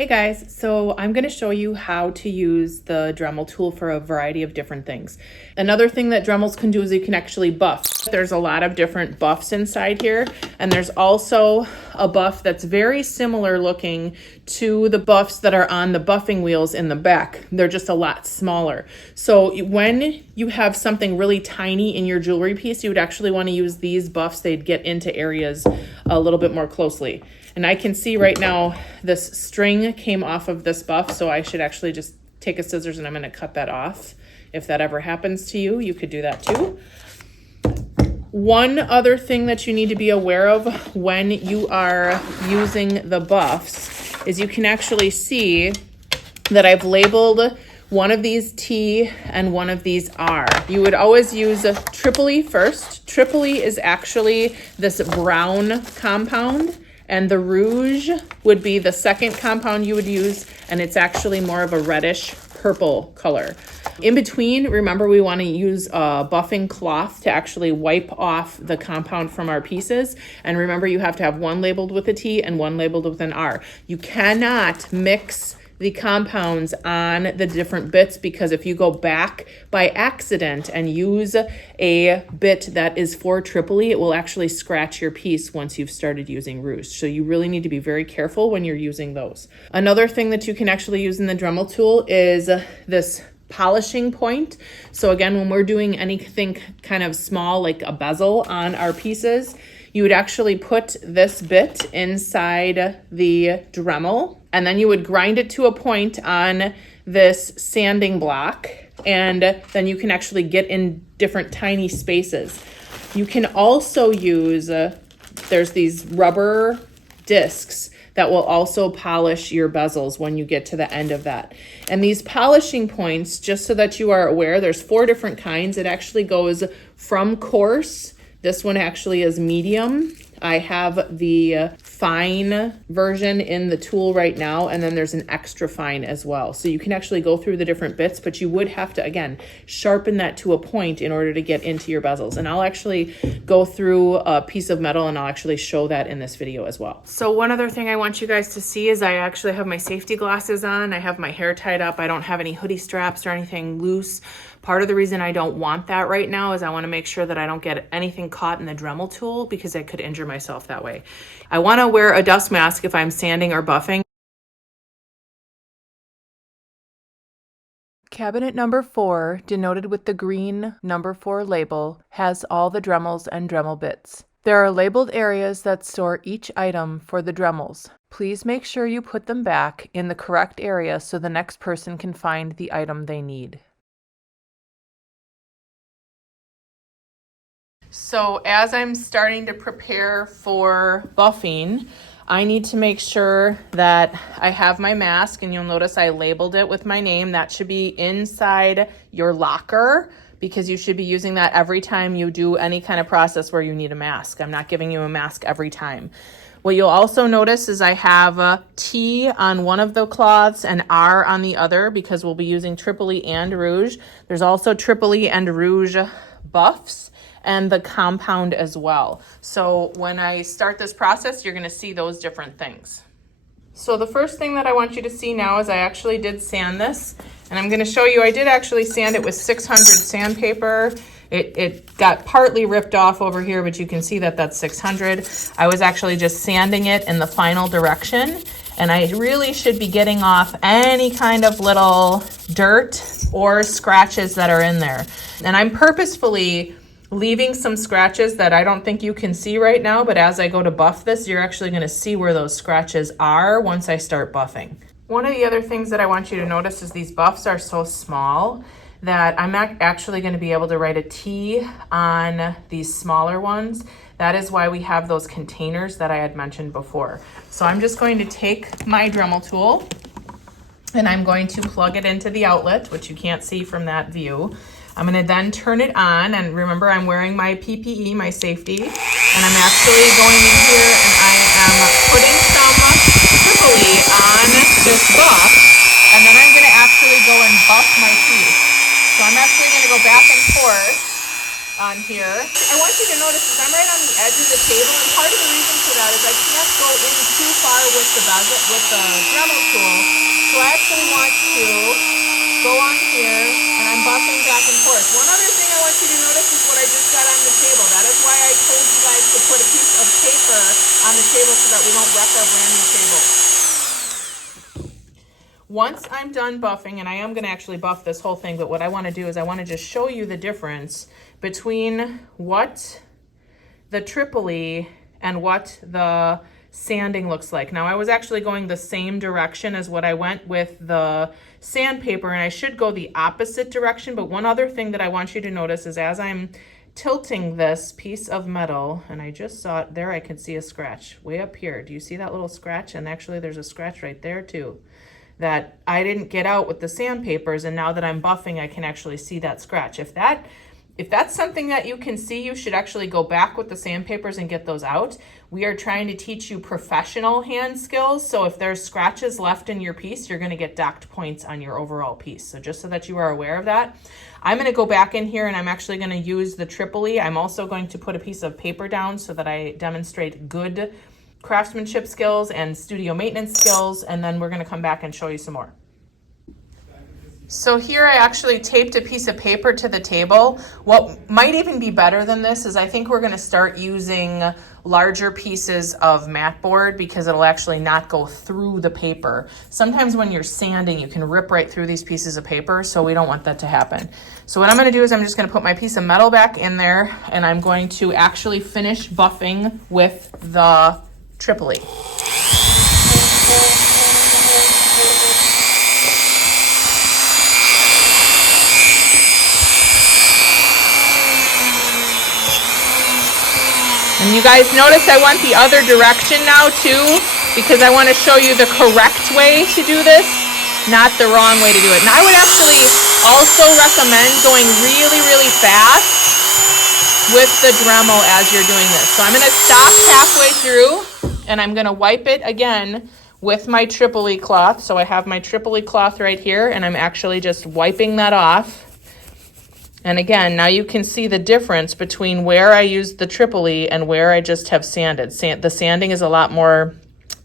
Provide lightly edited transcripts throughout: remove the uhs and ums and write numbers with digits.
Hey guys, so I'm going to show you how to use the Dremel tool for a variety of different things. Another thing that Dremels can do is you can actually buff. There's a lot of different buffs inside here, and there's also a buff that's very similar looking to the buffs that are on the buffing wheels in the back. They're just a lot smaller. So when you have something really tiny in your jewelry piece, you would actually want to use these buffs. They'd get into areas a little bit more closely. And I can see right now this string came off of this buff, so I should actually just take a scissors and I'm going to cut that off. If that ever happens to you, you could do that too. One other thing that you need to be aware of when you are using the buffs is you can actually see that I've labeled one of these T and one of these R. You would always use Tripoli first. Tripoli is actually this brown compound, and the rouge would be the second compound you would use, and it's actually more of a reddish purple color. In between, remember we want to use a buffing cloth to actually wipe off the compound from our pieces. And remember, you have to have one labeled with a T and one labeled with an R. You cannot mix the compounds on the different bits, because if you go back by accident and use a bit that is for Tripoli, it will actually scratch your piece once you've started using rouge. So you really need to be very careful when you're using those. Another thing that you can actually use in the Dremel tool is this polishing point. So again, when we're doing anything kind of small, like a bezel on our pieces, you would actually put this bit inside the Dremel, and then you would grind it to a point on this sanding block, and then you can actually get in different tiny spaces. You can also use, there's these rubber discs that will also polish your bezels when you get to the end of that. And these polishing points, just so that you are aware, there's 4 different kinds. It actually goes from coarse. This one actually is medium. I have the fine version in the tool right now, and then there's an extra fine as well. So you can actually go through the different bits, but you would have to, again, sharpen that to a point in order to get into your bezels. And I'll actually go through a piece of metal and I'll actually show that in this video as well. So one other thing I want you guys to see is I actually have my safety glasses on. I have my hair tied up. I don't have any hoodie straps or anything loose. Part of the reason I don't want that right now is I want to make sure that I don't get anything caught in the Dremel tool, because I could injure myself that way. I want to wear a dust mask if I'm sanding or buffing. Cabinet number 4, denoted with the green number 4 label, has all the Dremels and Dremel bits. There are labeled areas that store each item for the Dremels. Please make sure you put them back in the correct area so the next person can find the item they need. So as I'm starting to prepare for buffing, I need to make sure that I have my mask, and you'll notice I labeled it with my name. That should be inside your locker, because you should be using that every time you do any kind of process where you need a mask. I'm not giving you a mask every time. What you'll also notice is I have a T on one of the cloths and R on the other, because we'll be using Tripoli and rouge. There's also Tripoli and rouge buffs and the compound as well. So when I start this process, you're gonna see those different things. So the first thing that I want you to see now is I actually did sand this, and I'm gonna show you, I did actually sand it with 600 sandpaper. It got partly ripped off over here, but you can see that that's 600. I was actually just sanding it in the final direction, and I really should be getting off any kind of little dirt or scratches that are in there. And I'm purposefully leaving some scratches that I don't think you can see right now, but as I go to buff this, you're actually going to see where those scratches are once I start buffing. One of the other things that I want you to notice is these buffs are so small that I'm not actually going to be able to write a T on these smaller ones. That is why we have those containers that I had mentioned before. So I'm just going to take my Dremel tool and I'm going to plug it into the outlet, which you can't see from that view. I'm going to then turn it on, and remember I'm wearing my PPE, my safety, and I'm actually going in here and I am putting some Tripoli on this buff, and then I'm going to actually go and buff my piece. So I'm actually going to go back and forth on here. I want you to notice is I'm right on the edge of the table, and part of the reason for that that is I can't go in too far with the bezel, with the Dremel tool. So I actually want to go on here and I'm buffing back and forth. One other thing I want you to notice is what I just got on the table. That is why I told you guys to put a piece of paper on the table so that we don't wreck our brand new table. Once I'm done buffing, and I am going to actually buff this whole thing, but what I want to do is I want to just show you the difference between what the Tripoli and what the sanding looks like. Now I was actually going the same direction as what I went with the sandpaper, and I should go the opposite direction, but one other thing that I want you to notice is as I'm tilting this piece of metal, and I just saw it there, I can see a scratch way up here. Do you see that little scratch? And actually there's a scratch right there too that I didn't get out with the sandpapers, and now that I'm buffing I can actually see that scratch. If that's something that you can see, you should actually go back with the sandpapers and get those out. We are trying to teach you professional hand skills, so if there's scratches left in your piece, you're going to get docked points on your overall piece. So just so that you are aware of that, I'm going to go back in here and I'm actually going to use the Tripoli. I'm also going to put a piece of paper down so that I demonstrate good craftsmanship skills and studio maintenance skills, and then we're going to come back and show you some more. So here I actually taped a piece of paper to the table. What might even be better than this is I think we're going to start using larger pieces of mat board because it'll actually not go through the paper. Sometimes when you're sanding, you can rip right through these pieces of paper, so we don't want that to happen. So what I'm going to do is I'm just going to put my piece of metal back in there, and I'm going to actually finish buffing with the Tripoli. And you guys notice I went the other direction now too, because I want to show you the correct way to do this, not the wrong way to do it. And I would actually also recommend going really, really fast with the Dremel as you're doing this. So I'm going to stop halfway through and I'm going to wipe it again with my Tripoli cloth. So I have my Tripoli cloth right here and I'm actually just wiping that off. And again, now you can see the difference between where I used the Tripoli and where I just have sanded. The sanding is a lot more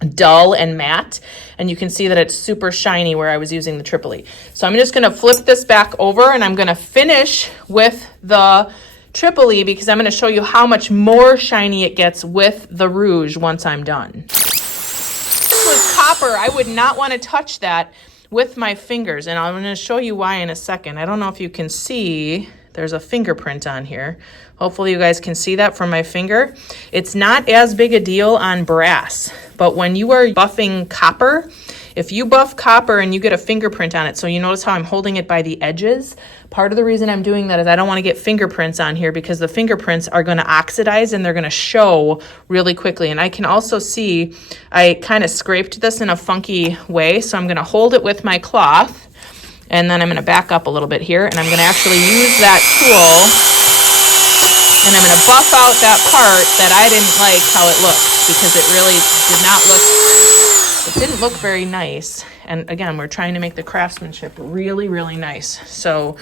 dull and matte, and you can see that it's super shiny where I was using the Tripoli. So I'm just going to flip this back over and I'm going to finish with the Tripoli because I'm going to show you how much more shiny it gets with the rouge once I'm done. This was copper. I would not want to touch that with my fingers, and I'm going to show you why in a second. I don't know if you can see, there's a fingerprint on here. Hopefully you guys can see that from my finger. It's not as big a deal on brass, but when you are buffing copper, if you buff copper and you get a fingerprint on it, so you notice how I'm holding it by the edges, part of the reason I'm doing that is I don't want to get fingerprints on here because the fingerprints are going to oxidize and they're going to show really quickly. And I can also see I kind of scraped this in a funky way, so I'm going to hold it with my cloth and then I'm going to back up a little bit here and I'm going to actually use that tool and I'm going to buff out that part that I didn't like how it looked because it really did not look, it didn't look very nice. And again, we're trying to make the craftsmanship really, really nice. So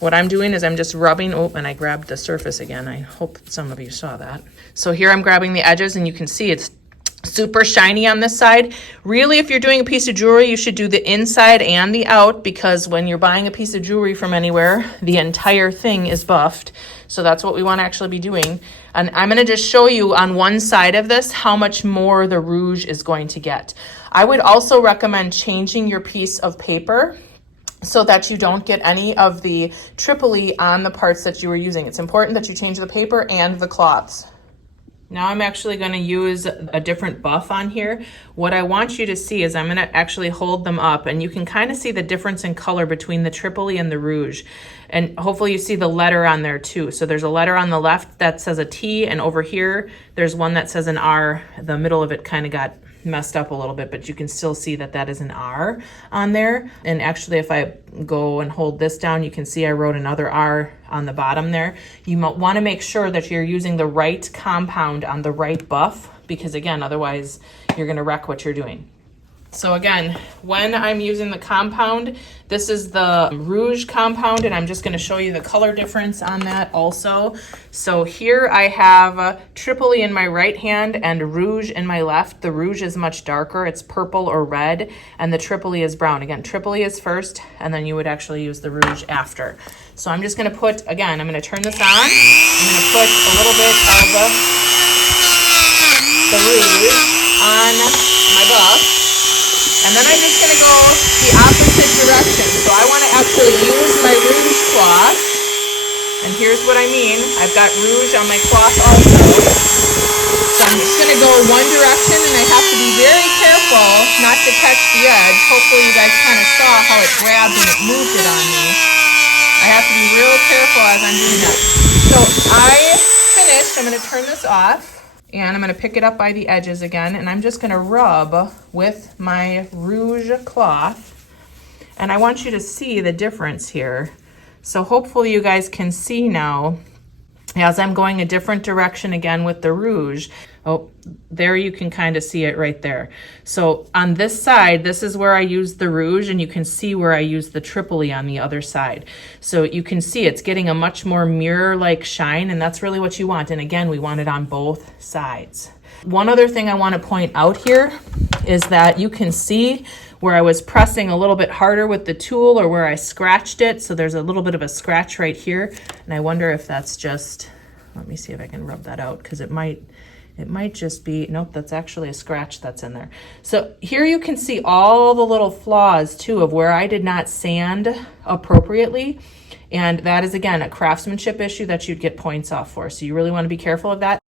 what I'm doing is I'm just rubbing, oh, and I grabbed the surface again. I hope some of you saw that. So here I'm grabbing the edges and you can see it's super shiny on this side. Really, if you're doing a piece of jewelry, you should do the inside and the out because when you're buying a piece of jewelry from anywhere, the entire thing is buffed. So that's what we want to actually be doing. And I'm going to just show you on one side of this how much more the rouge is going to get. I would also recommend changing your piece of paper so that you don't get any of the Tripoli on the parts that you were using. It's important that you change the paper and the cloths. Now I'm actually going to use a different buff on here. What I want you to see is I'm going to actually hold them up and you can kind of see the difference in color between the Tripoli and the rouge. And hopefully you see the letter on there too. So there's a letter on the left that says a T and over here there's one that says an R. The middle of it kind of got messed up a little bit, but you can still see that that is an R on there. And actually if I go and hold this down, you can see I wrote another R on the bottom there. You might want to make sure that you're using the right compound on the right buff because again, otherwise you're going to wreck what you're doing. So again, when I'm using the compound, this is the Rouge compound, and I'm just going to show you the color difference on that also. So here I have Tripoli in my right hand and Rouge in my left. The Rouge is much darker. It's purple or red, and the Tripoli is brown. Again, Tripoli is first, and then you would actually use the Rouge after. So I'm just going to put, again, I'm going to turn this on. I'm going to put a little bit of the Rouge on my buff. And then I'm just going to go the opposite direction. So I want to actually use my Rouge cloth. And here's what I mean. I've got Rouge on my cloth also. So I'm just going to go one direction, and I have to be very careful not to catch the edge. Hopefully you guys kind of saw how it grabbed and it moved it on me. I have to be real careful as I'm doing that. So I finished. I'm going to turn this off. And I'm going to pick it up by the edges again, and I'm just going to rub with my Rouge cloth. And I want you to see the difference here. So hopefully you guys can see now as I'm going a different direction again with the Rouge. Oh, there you can kind of see it right there. So on this side, this is where I use the Rouge, and you can see where I use the Tripoli on the other side. So you can see it's getting a much more mirror-like shine, and that's really what you want. And again, we want it on both sides. One other thing I want to point out here is that you can see where I was pressing a little bit harder with the tool or where I scratched it. So there's a little bit of a scratch right here. And I wonder if that's just, let me see if I can rub that out, because it might just be, nope, that's actually a scratch that's in there. So here you can see all the little flaws too of where I did not sand appropriately. And that is, again, a craftsmanship issue that you'd get points off for. So you really want to be careful of that.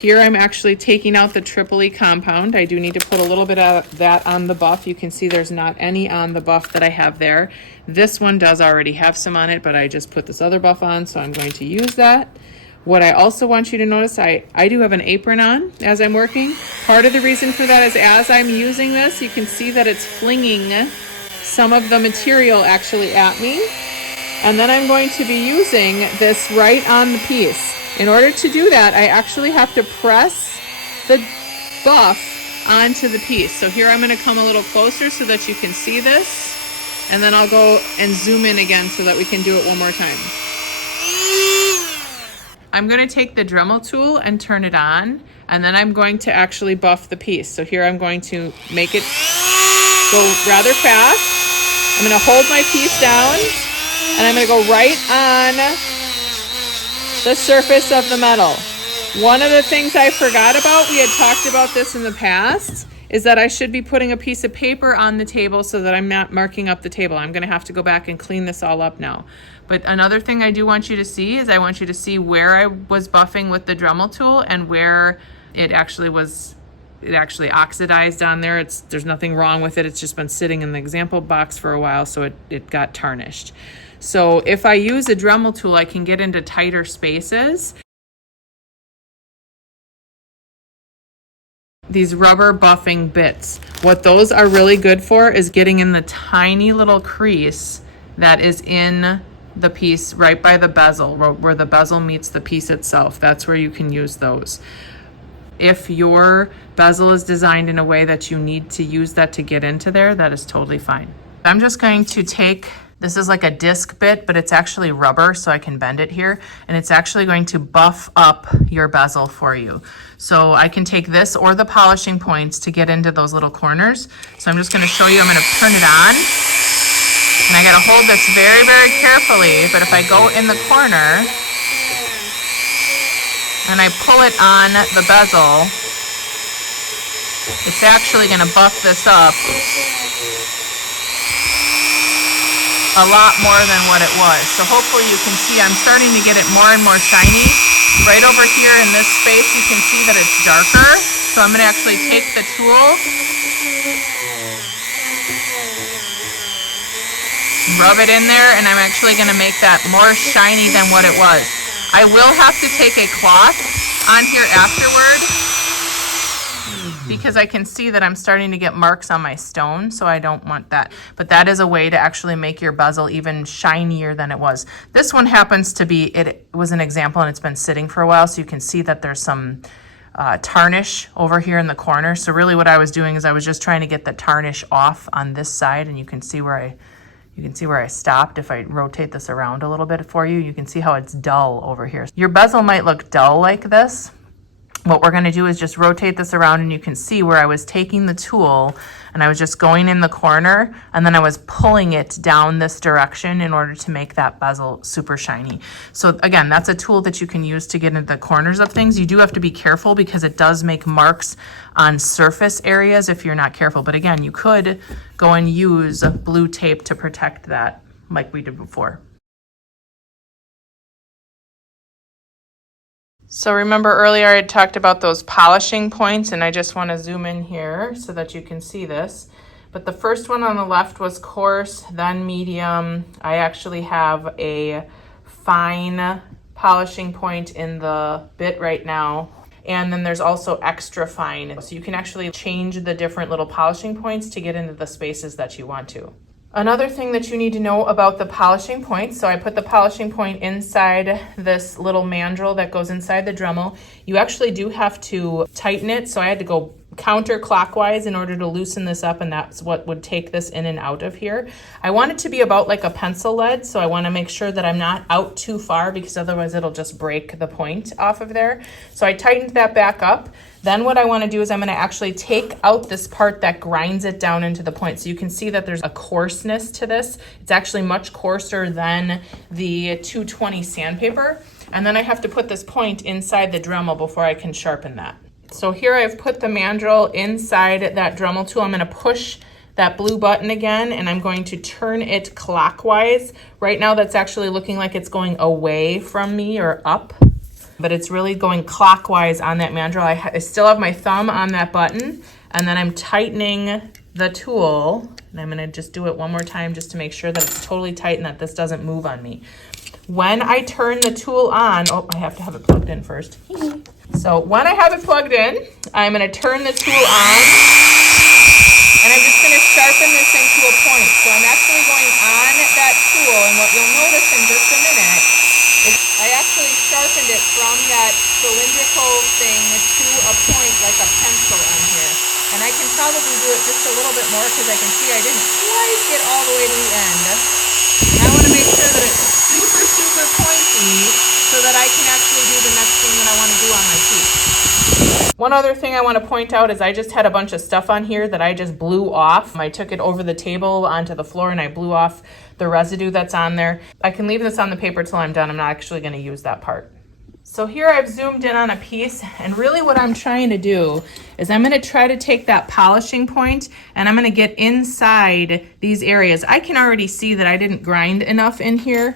Here I'm actually taking out the Tripoli compound. I do need to put a little bit of that on the buff. You can see there's not any on the buff that I have there. This one does already have some on it, but I just put this other buff on, so I'm going to use that. What I also want you to notice, I do have an apron on as I'm working. Part of the reason for that is as I'm using this, you can see that it's flinging some of the material actually at me. And then I'm going to be using this right on the piece. In order to do that, I actually have to press the buff onto the piece. So here I'm going to come a little closer so that you can see this. And then I'll go and zoom in again so that we can do it one more time. I'm going to take the Dremel tool and turn it on. And then I'm going to actually buff the piece. So here I'm going to make it go rather fast. I'm going to hold my piece down. And I'm going to go right on the surface of the metal. One of the things I forgot about, we had talked about this in the past, is that I should be putting a piece of paper on the table so that I'm not marking up the table. I'm gonna have to go back and clean this all up now. But another thing I do want you to see is I want you to see where I was buffing with the Dremel tool and where it actually oxidized on there. There's nothing wrong with it. It's just been sitting in the example box for a while, so it got tarnished. So if I use a Dremel tool, I can get into tighter spaces. These rubber buffing bits, what those are really good for is getting in the tiny little crease that is in the piece right by the bezel, where the bezel meets the piece itself. That's where you can use those. If your bezel is designed in a way that you need to use that to get into there, that is totally fine. I'm just going to take, this is like a disc bit, but it's actually rubber, so I can bend it here, and it's actually going to buff up your bezel for you. So I can take this or the polishing points to get into those little corners. So I'm just going to show you, I'm going to turn it on, and I got to hold this very, very carefully, but if I go in the corner and I pull it on the bezel, it's actually going to buff this up a lot more than what it was. So hopefully you can see I'm starting to get it more and more shiny. Right over here in this space you can see that it's darker. So I'm going to actually take the tool, rub it in there, and I'm actually going to make that more shiny than what it was. I will have to take a cloth on here afterward because I can see that I'm starting to get marks on my stone, so I don't want that. But that is a way to actually make your bezel even shinier than it was. This one happens to be, it was an example and it's been sitting for a while, so you can see that there's some tarnish over here in the corner. So really what I was doing is I was just trying to get the tarnish off on this side, and you can see where I stopped. If I rotate this around a little bit for you, you can see how it's dull over here. Your bezel might look dull like this. What we're going to do is just rotate this around, and you can see where I was taking the tool and I was just going in the corner, and then I was pulling it down this direction in order to make that bezel super shiny. So again, that's a tool that you can use to get into the corners of things. You do have to be careful because it does make marks on surface areas if you're not careful. But again, you could go and use blue tape to protect that like we did before. So remember earlier I had talked about those polishing points, and I just want to zoom in here so that you can see this. But the first one on the left was coarse, then medium. I actually have a fine polishing point in the bit right now. And then there's also extra fine. So you can actually change the different little polishing points to get into the spaces that you want to. Another thing that you need to know about the polishing point, so I put the polishing point inside this little mandrel that goes inside the Dremel. You actually do have to tighten it, so I had to go counterclockwise in order to loosen this up, and that's what would take this in and out of here. I want it to be about like a pencil lead, so I want to make sure that I'm not out too far because otherwise it'll just break the point off of there. So I tightened that back up. Then what I want to do is I'm going to actually take out this part that grinds it down into the point. So you can see that there's a coarseness to this. It's actually much coarser than the 220 sandpaper. And then I have to put this point inside the Dremel before I can sharpen that. So here I've put the mandrel inside that Dremel tool. I'm going to push that blue button again, and I'm going to turn it clockwise. Right now that's actually looking like it's going away from me or up, but it's really going clockwise on that mandrel. I still have my thumb on that button, and then I'm tightening the tool, and I'm going to just do it one more time just to make sure that it's totally tight and that this doesn't move on me. When I turn the tool on, oh, I have to have it plugged in first. So when I have it plugged in, I'm going to turn the tool on, and I'm just going to sharpen this into a point. So I'm actually going on that tool, and what you'll notice in just a minute is I actually sharpened it from that cylindrical thing to a point like a pencil on here. And I can probably do it just a little bit more because I can see I didn't quite get all the way to the end. And I want to make sure that it's super pointy so that I can actually do the next thing that I want to do on my piece. One other thing I want to point out is I just had a bunch of stuff on here that I just blew off. I took it over the table onto the floor and I blew off the residue that's on there. I can leave this on the paper till I'm done. I'm not actually going to use that part. So here I've zoomed in on a piece, and really what I'm trying to do is I'm going to try to take that polishing point and I'm going to get inside these areas. I can already see that I didn't grind enough in here.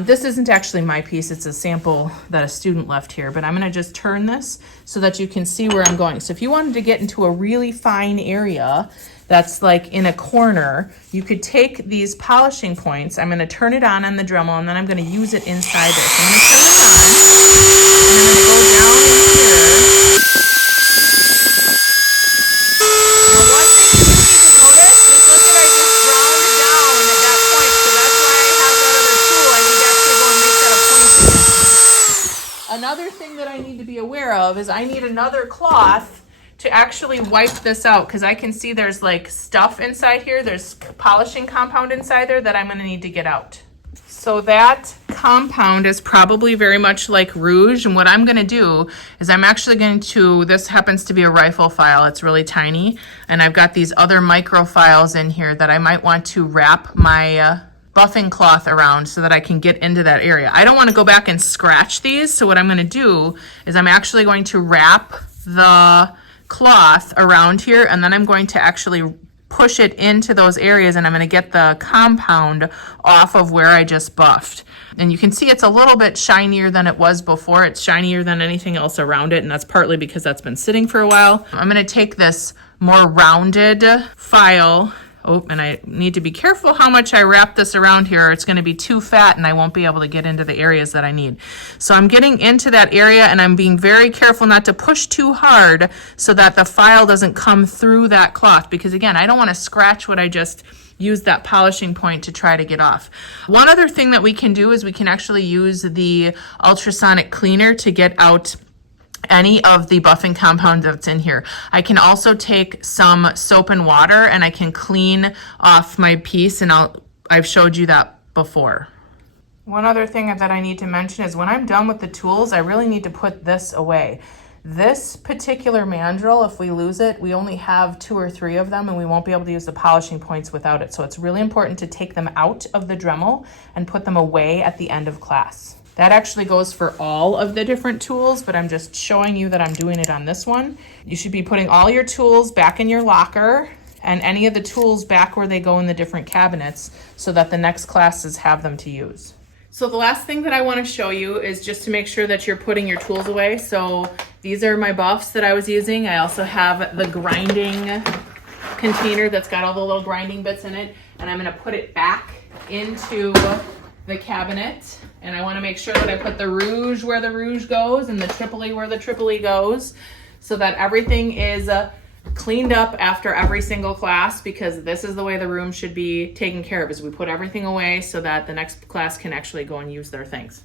This isn't actually my piece, it's a sample that a student left here, but I'm going to just turn this so that you can see where I'm going. So if you wanted to get into a really fine area that's like in a corner, you could take these polishing points. I'm going to turn it on the Dremel, and then I'm going to use it inside there. So I'm going to turn it on, and I'm going to go down in here. Now one thing you need to notice is look at I just ground down at that point. So that's why I have that other tool. I need to actually go and make that a point again. Another thing that I need to be aware of is I need another cloth to actually wipe this out, because I can see there's like stuff inside here. There's polishing compound inside there that I'm going to need to get out. So that compound is probably very much like rouge, and what I'm going to do is I'm actually going to, this happens to be a rifle file, it's really tiny, and I've got these other micro files in here that I might want to wrap my buffing cloth around so that I can get into that area. I don't want to go back and scratch these, so what I'm going to do is I'm actually going to wrap the cloth around here, and then I'm going to actually push it into those areas, and I'm going to get the compound off of where I just buffed. And you can see it's a little bit shinier than it was before. It's shinier than anything else around it, and that's partly because that's been sitting for a while. I'm going to take this more rounded file. Oh, and I need to be careful how much I wrap this around here, or it's going to be too fat and I won't be able to get into the areas that I need. So I'm getting into that area, and I'm being very careful not to push too hard so that the file doesn't come through that cloth, because again, I don't want to scratch what I just used that polishing point to try to get off. One other thing that we can do is we can actually use the ultrasonic cleaner to get out any of the buffing compound that's in here. I can also take some soap and water and I can clean off my piece, and I've showed you that before. One other thing that I need to mention is when I'm done with the tools, I really need to put this away. This particular mandrel, if we lose it, we only have 2 or 3 of them and we won't be able to use the polishing points without it. So it's really important to take them out of the Dremel and put them away at the end of class. That actually goes for all of the different tools, but I'm just showing you that I'm doing it on this one. You should be putting all your tools back in your locker and any of the tools back where they go in the different cabinets so that the next classes have them to use. So the last thing that I want to show you is just to make sure that you're putting your tools away. So these are my buffs that I was using. I also have the grinding container that's got all the little grinding bits in it, and I'm going to put it back into the cabinet. And I want to make sure that I put the rouge where the rouge goes and the Tripoli where the Tripoli goes, so that everything is cleaned up after every single class, because this is the way the room should be taken care of, is we put everything away so that the next class can actually go and use their things.